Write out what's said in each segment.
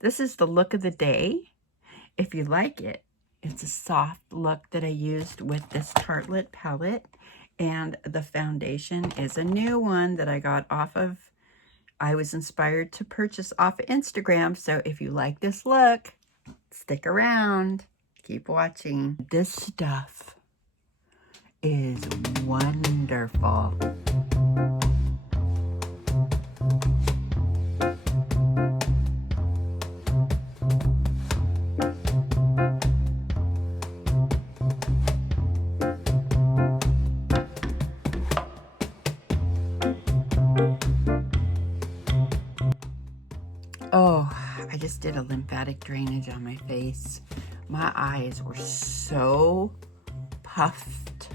this is the look of the day. If you like it, it's a soft look that I used with this Tartlet palette. And the foundation is a new one that I got off of, I was inspired to purchase off of Instagram. So if you like this look, stick around, keep watching. This stuff is wonderful. Oh, I just did a lymphatic drainage on my face. My eyes were so puffed.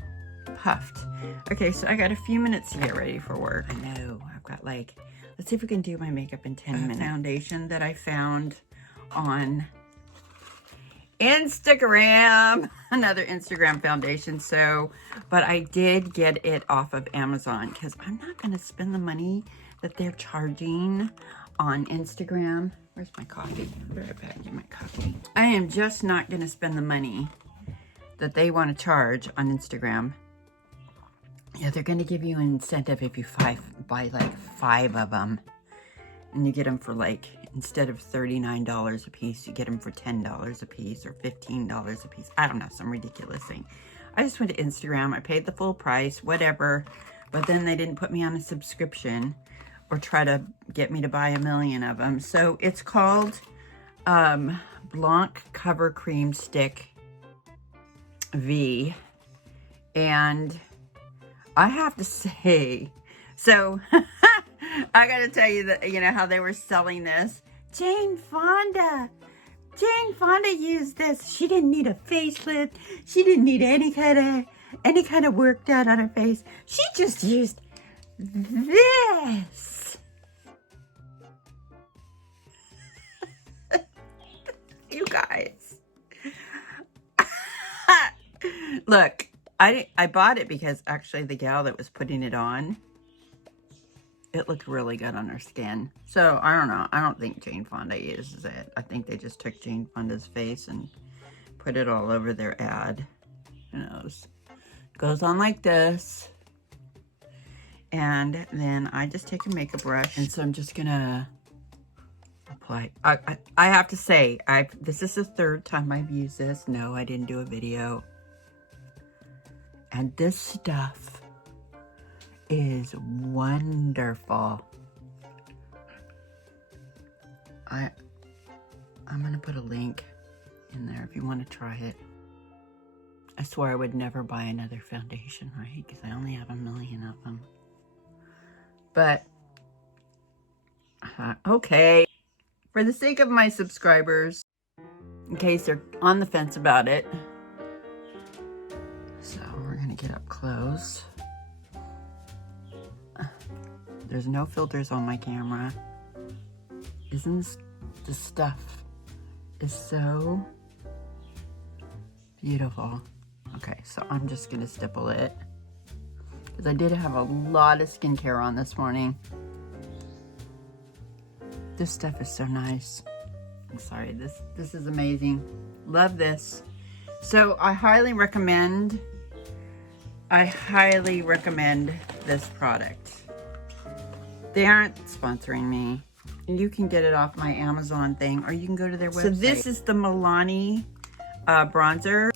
Okay, so I got a few minutes to get ready for work. I know, I've got like, let's see if we can do my makeup in 10 minutes. Foundation that I found on Instagram, another Instagram foundation. So, but I did get it off of Amazon because I'm not going to spend the money that they're charging on Instagram. Where's my coffee? I'll be right back, get my coffee. I am just not going to spend the money that they want to charge on Instagram. Yeah, they're going to give you an incentive if you buy like 5 of them. And you get them for like, instead of $39 a piece, you get them for $10 a piece or $15 a piece. I don't know, some ridiculous thing. I just went to Instagram. I paid the full price, whatever. But then they didn't put me on a subscription or try to get me to buy a million of them. So it's called Blanc Cover Cream Stick V. And I have to say, so I gotta tell you that, you know, how they were selling this. Jane Fonda used this. She didn't need a facelift. She didn't need any kind of work done on her face. She just used this. You guys. Look, I bought it because actually the gal that was putting it on, it looked really good on her skin. So I don't know. I don't think Jane Fonda uses it. I think they just took Jane Fonda's face and put it all over their ad. Who knows? Goes on like this. And then I just take a makeup brush. And so I'm just gonna apply. I have to say, this is the 3rd time I've used this. No, I didn't do a video. And this stuff is wonderful. I'm gonna put a link in there if you want to try it. I swear I would never buy another foundation, right? Because I only have a million of them. But, okay. For the sake of my subscribers, in case they're on the fence about it. So we're gonna get up close. There's no filters on my camera. Isn't this stuff is so beautiful. Okay, so I'm just gonna stipple it because I did have a lot of skincare on this morning. This stuff is so nice. I'm sorry, this is amazing. Love this. So I highly recommend this product. They aren't sponsoring me. You can get it off my Amazon thing, or you can go to their website. So this is the Milani bronzer.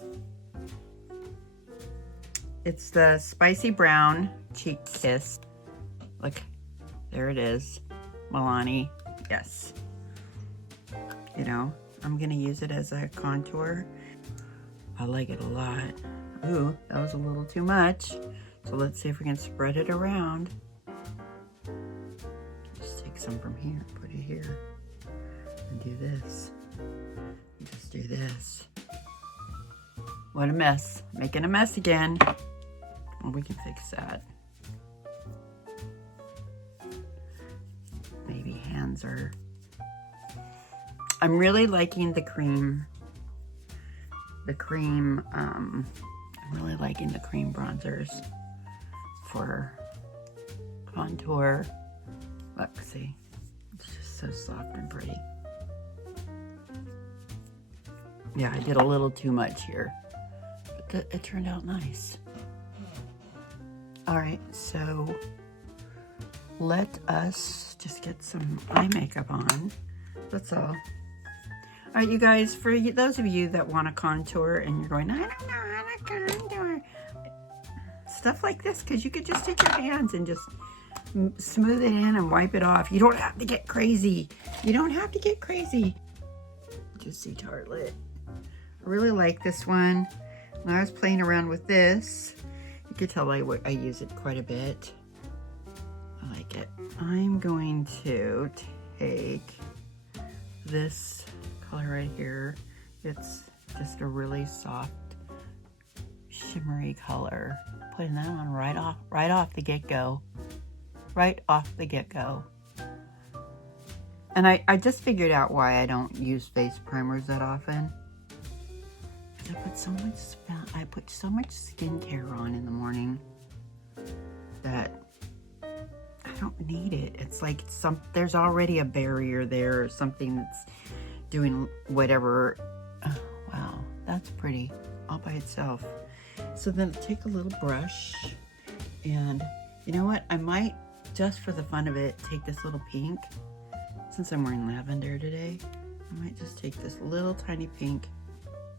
It's the Spicy Brown Cheek Kiss. Look, there it is. Milani, yes. You know, I'm gonna use it as a contour. I like it a lot. Ooh, that was a little too much. So let's see if we can spread it around. Just take some from here, put it here, and do this. And just do this. What a mess. Making a mess again. Well, we can fix that. Maybe hands are... I'm really liking the cream. I'm really liking the cream bronzers for contour. Look, see, it's just so soft and pretty. Yeah, I did a little too much here, but it turned out nice. All right, so let us just get some eye makeup on. That's all. All right, you guys, for those of you that want to contour and you're going, I don't know how to contour, stuff like this, because you could just take your hands and just smooth it in and wipe it off. You don't have to get crazy. You don't have to get crazy. Juicy Tartlet. I really like this one. When I was playing around with this, you could tell I use it quite a bit. I like it. I'm going to take this color right here. It's just a really soft, shimmery color. Putting that on right off the get-go. Right off the get-go. And I just figured out why I don't use face primers that often. I put so much skincare on in the morning that I don't need it. It's like there's already a barrier there, or something that's doing whatever. Oh, wow, that's pretty all by itself. So then take a little brush, and you know what? I might, just for the fun of it, take this little pink. Since I'm wearing lavender today, I might just take this little tiny pink.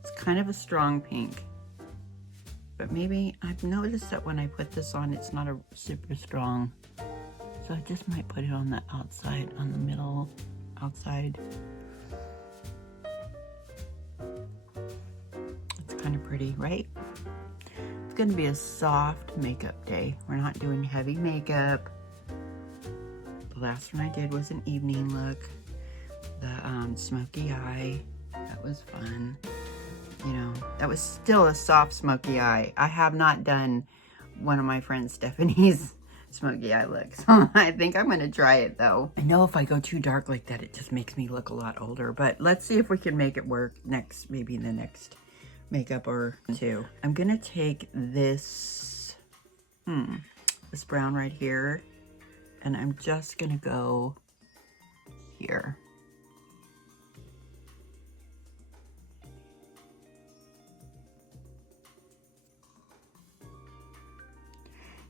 It's kind of a strong pink, but maybe I've noticed that when I put this on, it's not a super strong. So I just might put it on the outside, on the middle, outside. It's kind of pretty, right? It's gonna be a soft makeup day. We're not doing heavy makeup. The last one I did was an evening look. The smoky eye, that was fun. You know, that was still a soft smoky eye. I have not done one of my friend Stephanie's smoky eye looks. I think I'm gonna try it though. I know if I go too dark like that, it just makes me look a lot older, but let's see if we can make it work maybe in the next makeup or two. I'm gonna take this, this brown right here, and I'm just gonna go here.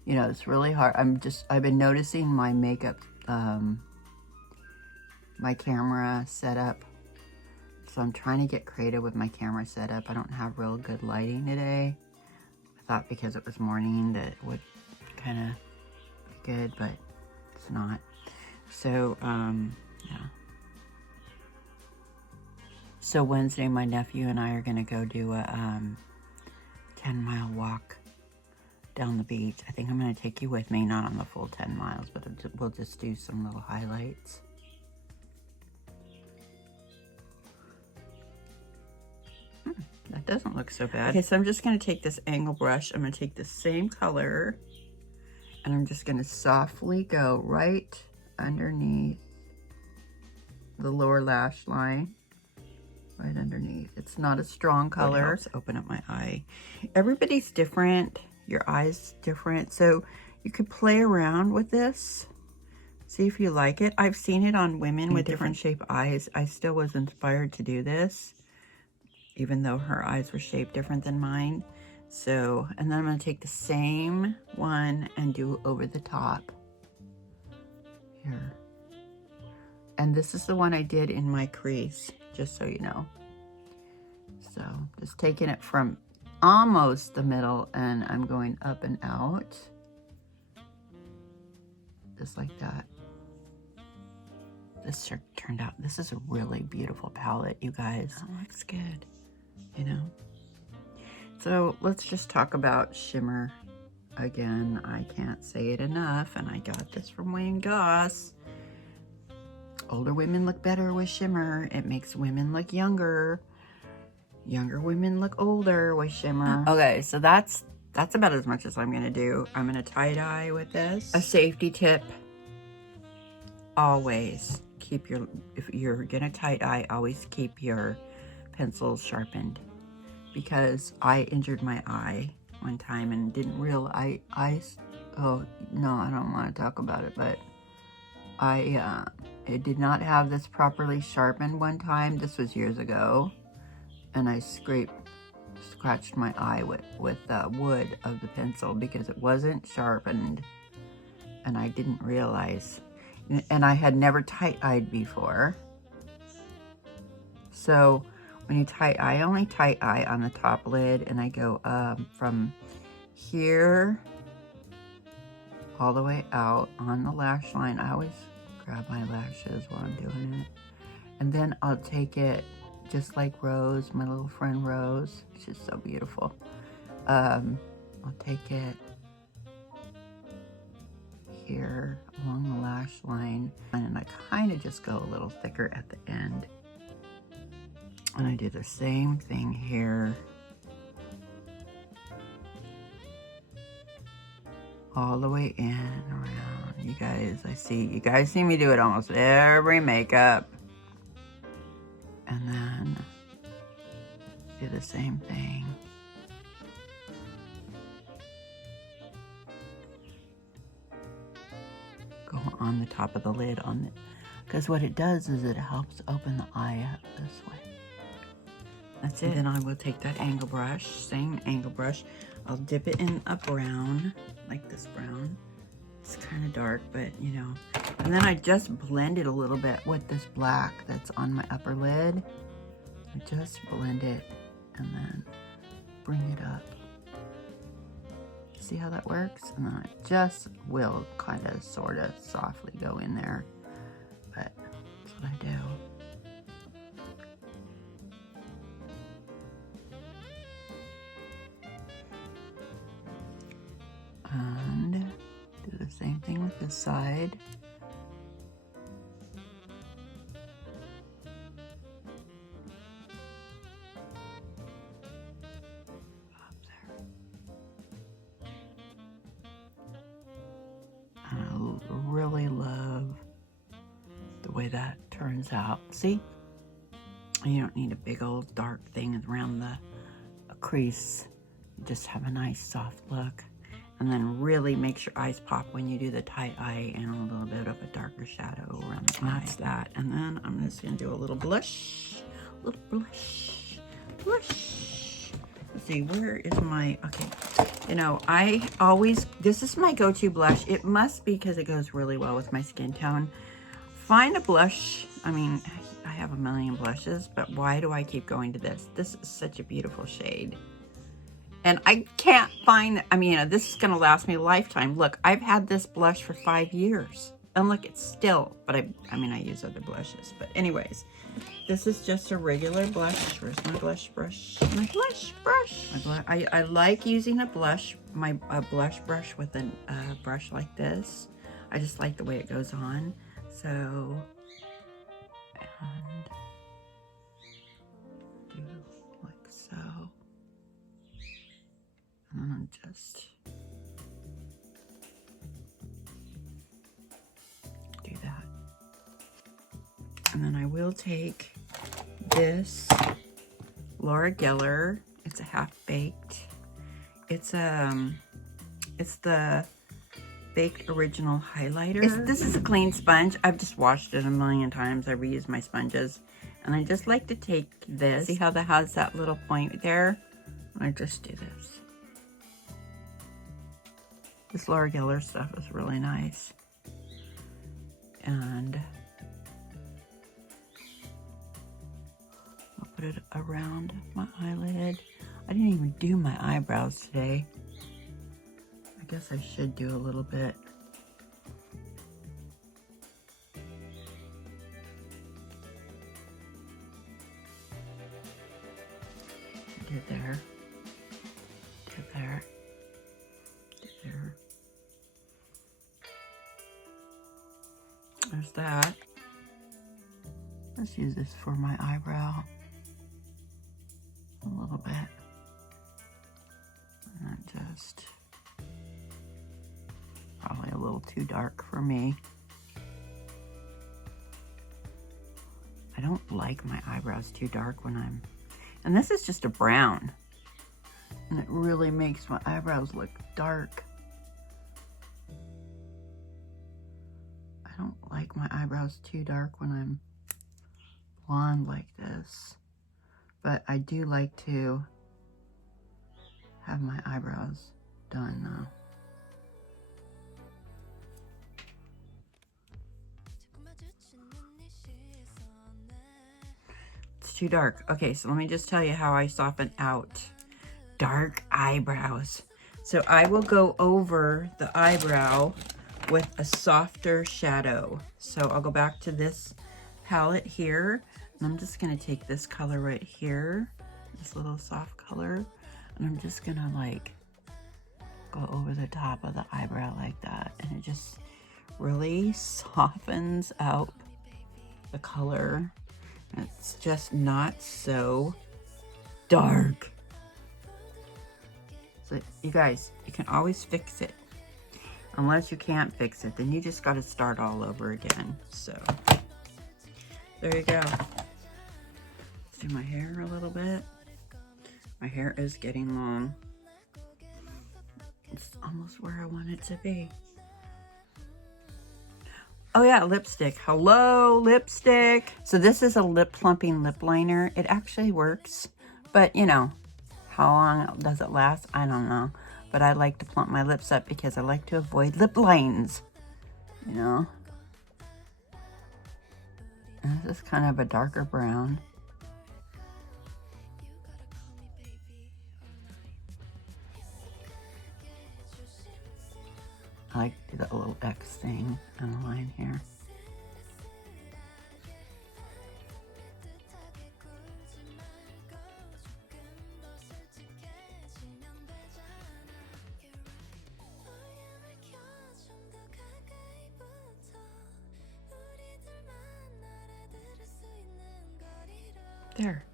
You know, it's really hard. I've been noticing my makeup, my camera setup. So I'm trying to get creative with my camera setup. I don't have real good lighting today. I thought because it was morning that it would kind of be good, but it's not. So, yeah. So Wednesday, my nephew and I are gonna go do a 10-mile walk down the beach. I think I'm going to take you with me, not on the full 10 miles, but we'll just do some little highlights. That doesn't look so bad. Okay, so I'm just going to take this angle brush. I'm going to take the same color, and I'm just going to softly go right underneath the lower lash line. Right underneath. It's not a strong color. It helps open up my eye. Everybody's different. Your eye's different, so you could play around with this, see if you like it. I've seen it on women with different shaped eyes. I still was inspired to do this, even though her eyes were shaped different than mine. So, and then I'm going to take the same one and do over the top here. And this is the one I did in my crease, just so you know. So just taking it from almost the middle, and I'm going up and out, just like that. This turned out, this is a really beautiful palette, you guys. That looks good, you know. So let's just talk about shimmer again. I can't say it enough, and I got this from Wayne Goss. Older women look better with shimmer. It makes women look younger. Younger women look older with shimmer. Okay, so that's about as much as I'm gonna do. I'm gonna tie-dye with this. A safety tip, always keep if you're gonna tie-dye, always keep your pencils sharpened. Because I injured my eye one time and didn't realize, oh no, I don't wanna talk about it, but I did not have this properly sharpened one time. This was years ago. and I scratched my eye with the wood of the pencil because it wasn't sharpened, and I didn't realize. And I had never tight-eyed before. So when you tight-eye, I only tight-eye on the top lid, and I go from here all the way out on the lash line. I always grab my lashes while I'm doing it. And then I'll take it just like Rose, my little friend Rose. She's so beautiful. I'll take it here along the lash line, and I kind of just go a little thicker at the end. And I do the same thing here. All the way in and around. You guys see me do it almost every makeup. And then do the same thing. Go on the top of the lid because what it does is it helps open the eye up this way. That's it. And then I will take that angle brush, same angle brush. I'll dip it in a brown, like this brown. It's kind of dark, but you know. And then I just blend it a little bit with this black that's on my upper lid. I just blend it and then bring it up. See how that works? And then I just will kind of sort of softly go in there. But that's what I do. And do the same thing with this side. Up there. And I really love the way that turns out. See? You don't need a big old dark thing around the crease. You just have a nice soft look. And then really makes your eyes pop when you do the tight eye and a little bit of a darker shadow around the eye. That's that. And then I'm just gonna do a little blush. Blush. Let's see, where is my, okay. You know, this is my go-to blush. It must be because it goes really well with my skin tone. Find a blush. I mean, I have a million blushes, but why do I keep going to this? This is such a beautiful shade. And I can't find, I mean, this is gonna last me a lifetime. Look, I've had this blush for 5 years. And look, it's still, but I mean, I use other blushes. But anyways, this is just a regular blush. Where's my blush brush? My blush brush. I like using a blush brush with a brush like this. I just like the way it goes on. So, and do like so. And just do that. And then I will take this Laura Geller. It's a half baked. It's the Baked Original Highlighter. This is a clean sponge. I've just washed it a million times. I reuse my sponges. And I just like to take this. See how that has that little point there? I just do this. This Laura Geller stuff is really nice. And I'll put it around my eyelid. I didn't even do my eyebrows today. I guess I should do a little bit. Did there. Did there. Did there. There's that. Let's use this for my eyebrow a little bit. And just probably a little too dark for me. I don't like my eyebrows too dark when and this is just a brown. And it really makes my eyebrows look dark. I don't like my eyebrows too dark when I'm blonde like this. But but I do like to have my eyebrows done though. It's too dark. Okay, so let me just tell you how I soften out dark eyebrows. So I will go over the eyebrow with a softer shadow. So I'll go back to this palette here, and I'm just gonna take this color right here, this little soft color, and I'm just gonna like go over the top of the eyebrow like that, and it just really softens out the color. It's just not so dark. So you guys, you can always fix it. Unless you can't fix it, then you just got to start all over again. So there you go. Let's do my hair a little bit. My hair is getting long. It's almost where I want it to be. Oh yeah, lipstick. Hello, lipstick. So this is a lip plumping lip liner. It actually works, but you know, how long does it last? I don't know. But I like to plump my lips up because I like to avoid lip lines, you know. And this is kind of a darker brown. I like to do that little X thing on the line here. There.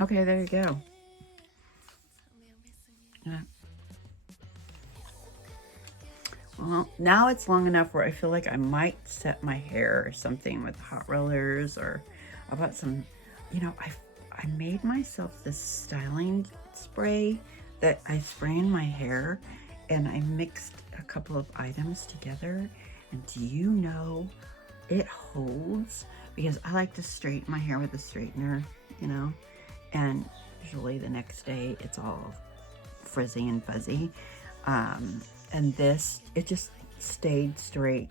Okay, there you go. Yeah. Well, now it's long enough where I feel like I might set my hair or something with hot rollers, or about some, you know, I made myself this styling spray that I spray in my hair, and I mixed a couple of items together, and do you know, it holds, because I like to straighten my hair with a straightener, you know, and usually the next day it's all frizzy and fuzzy. And this, it just stayed straight.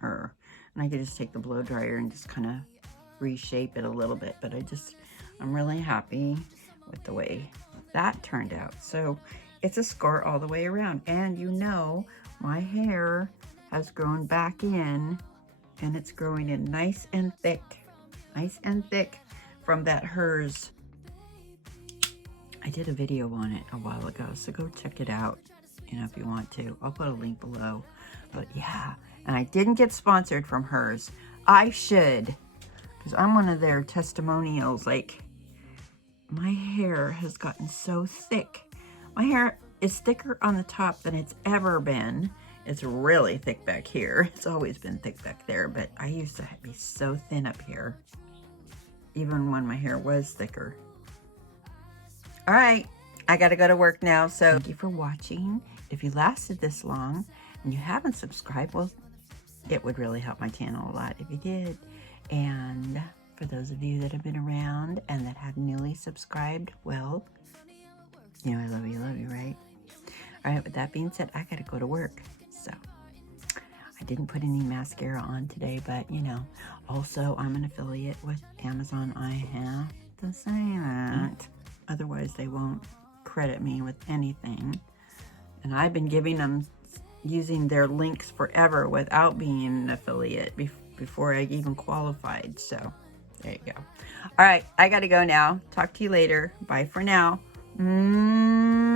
And I could just take the blow dryer and just kind of reshape it a little bit. But I'm really happy with the way that turned out. So it's a score all the way around. And you know, my hair has grown back in, and it's growing in nice and thick from that hers. I did a video on it a while ago, so go check it out, you know, if you want to. I'll put a link below. But yeah, and I didn't get sponsored from hers. I should, because I'm one of their testimonials. Like, my hair has gotten so thick. My hair is thicker on the top than it's ever been. It's really thick back here. It's always been thick back there, but I used to be so thin up here, even when my hair was thicker. All right, I gotta go to work now. So thank you for watching. If you lasted this long and you haven't subscribed, well, it would really help my channel a lot if you did. And for those of you that have been around and that have newly subscribed, well, you know, I love you, right? All right, with that being said, I gotta go to work. So I didn't put any mascara on today, but you know, also I'm an affiliate with Amazon. I have to say that. Otherwise they won't credit me with anything. And I've been giving them, using their links forever without being an affiliate before I even qualified. So there you go. All right, I gotta go now. Talk to you later. Bye for now. Mwah.